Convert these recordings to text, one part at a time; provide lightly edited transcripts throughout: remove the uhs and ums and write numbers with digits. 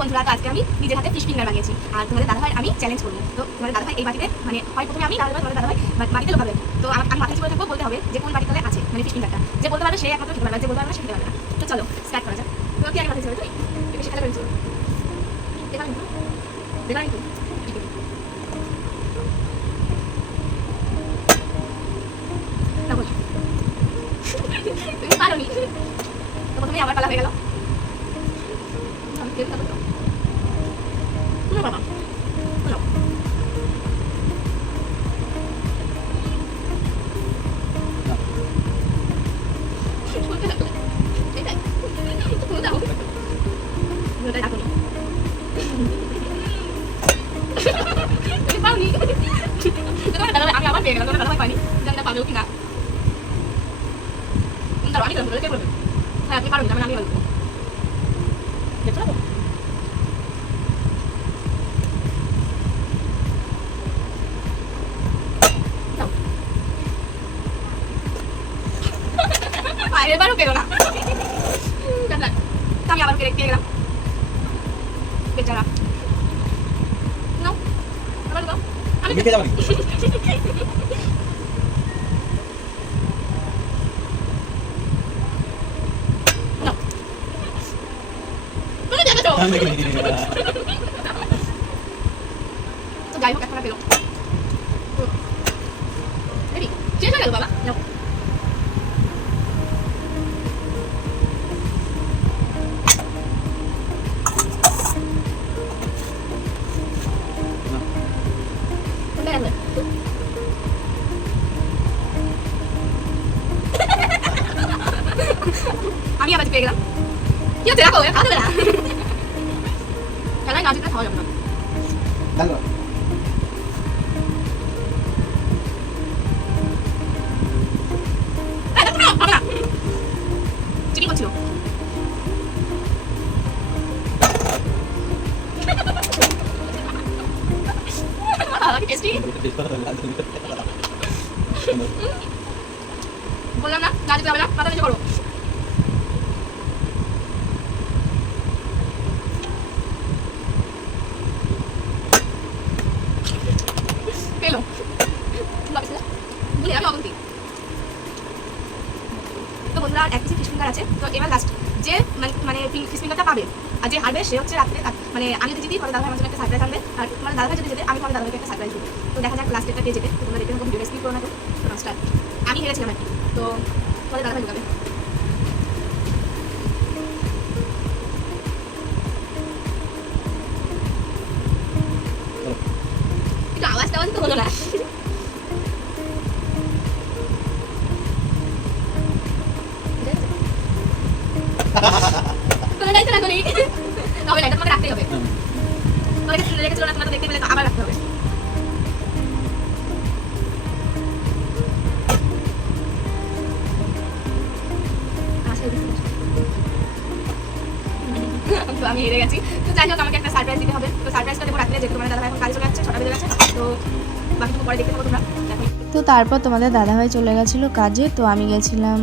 বন্ধুরা, তো আজকে আমি নিজের হাতে ফিশ ফিঙ্গার বানিয়েছি। আর তোমাদের দাদাভাই আমি চ্যালেঞ্জ করবো। তো তোমাদের দাদাভাই এই বাটিতে মানে হয় প্রথমে আমি, তাহলে তোমাদের দাদাভাই বাটিতে লোকাবে। তো আমি মাথা নিচু করে থাকবো, বলতে হবে যে কোন বাটির তলায় আছে মানে ফিশ ফিঙ্গারটা। যে বলতে পারবে সে একমাত্র খেতে পারবে, যে বলতে পারবে না সে খেতে পারবে না। তো চলো স্টার্ট করা যাক। তো কি আগে মাথা নিচু করে তুই বেশি খেলা করেছো দেখা কিন্তু দেখা কিন্তু তুমি পারো নি। তো প্রথমে আমার পালা হয়ে গেল। আমি খেলতে পারবো না বাবা। আমি আবার পেয়ে গেলাম, দাদা পাইনি, জানি না পাবেও কিনা। আমি কে বলবে? হ্যাঁ আপনি পারবেন, আমি বলবো। দেখছো না এবারও পেলো না। আমি আবার পেয়ে গেলাম বেচারা। আমি দেখে যাবো তো যাই হোক, এখন পেলো শেষ হয়ে গেল বাবা। আমি আবার পেয়ে গেলাম। কি হচ্ছে দেখো, খাওয়া যাবে না। খেলায় না জিতলে খাওয়া যাবে না। চিনি করছিল। বললাম না না জিতলে হবে না, মাথা নিচু করো। পেলো বলি আমি অবন্তি। তো বন্ধুরা এক পিসি ফিশ ফিঙ্গার আছে। তো এবার লাস্ট যে মানে ফিশ ফিঙ্গারটা পাবে আর যে হারবে সে হচ্ছে রাত্রে, মানে আমি যদি জিতি তাহলে দাদাভাই আমার জন্য একটা সারপ্রাইজ আনবে। আর মানে দাদাভাই যদি যেতে আমি তোমার দাদাভাইকে একটা সারপ্রাইজ দেবো। তো দেখা যাক লাস্ট একটা কে যেতে। তো তোমরা দেখতে থাকো, ভিডিও স্কিপ করো না। তো স্টার্ট। আমি হেরেছিলাম আর কি। তো তোমাদের দাদাভাই ঢুকাবে। কিন্তু আওয়াজটা তো হলো না। তোমার দায়িত্ব না করি হবে না, এটা তোমাকে রাখতেই হবে। তোমাকে শুনে রেখেছিল না, তোমাকে দেখতে পেলে আবার রাখতে হবে। তো আমি হেরে গেছি। তো যাই হোক, আমাকে একটা সারপ্রাইজ দিতে হবে। তো সারপ্রাইজটা দেবো রাত্রে, যেহেতু তোমার দাদা এখন কাজে চলে যাচ্ছে, 6টা বেজে গেছে। তো বাকিটুকু পরে দেখতে থাকো তোমরা। তো তারপর তোমাদের দাদাভাই চলে গেছিলো কাজে। তো আমি গেছিলাম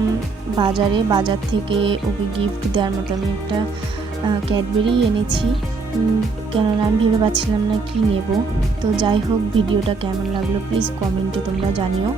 বাজারে, বাজার থেকে ওকে গিফট দেওয়ার মতো আমি একটা ক্যাডবেরি এনেছি, কেননা আমি ভেবে পাচ্ছিলাম না কি নেব। তো যাই হোক, ভিডিওটা কেমন লাগলো প্লিজ কমেন্টে তোমরা জানিও।